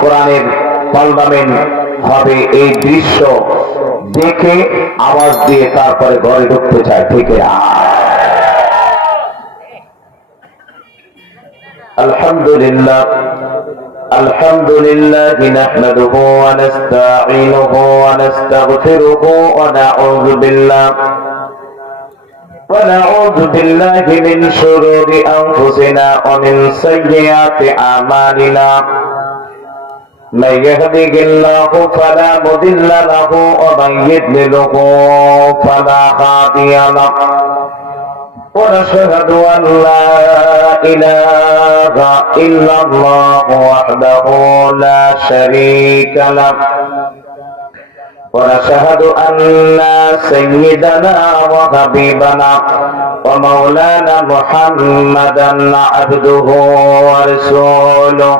কোরআনের পার্লামেন্ট হবে, এই দৃশ্য দেখে আওয়াজ দিয়ে তারপরে ঘরে ঢুকতে চায়। ঠিক আলহামদুলিল্লাহ আলহামদুলিল্লাহ নাহমাদুহু ওয়া নাস্তাঈনুহু ওয়া নাস্তাগফিরুহু ওয়া নাউযু বিল্লাহি মিন শুরুরি আনফুসিনা ওয়া মিন সাইয়্যাতি আমালিনা من يهده الله فلا مضل له ومن يضلله فلا هادي له ونشهد أن لا إله إلا الله وحده لا شريك له ونشهد أن سيدنا وحبيبنا ومولانا محمدا عبده ورسوله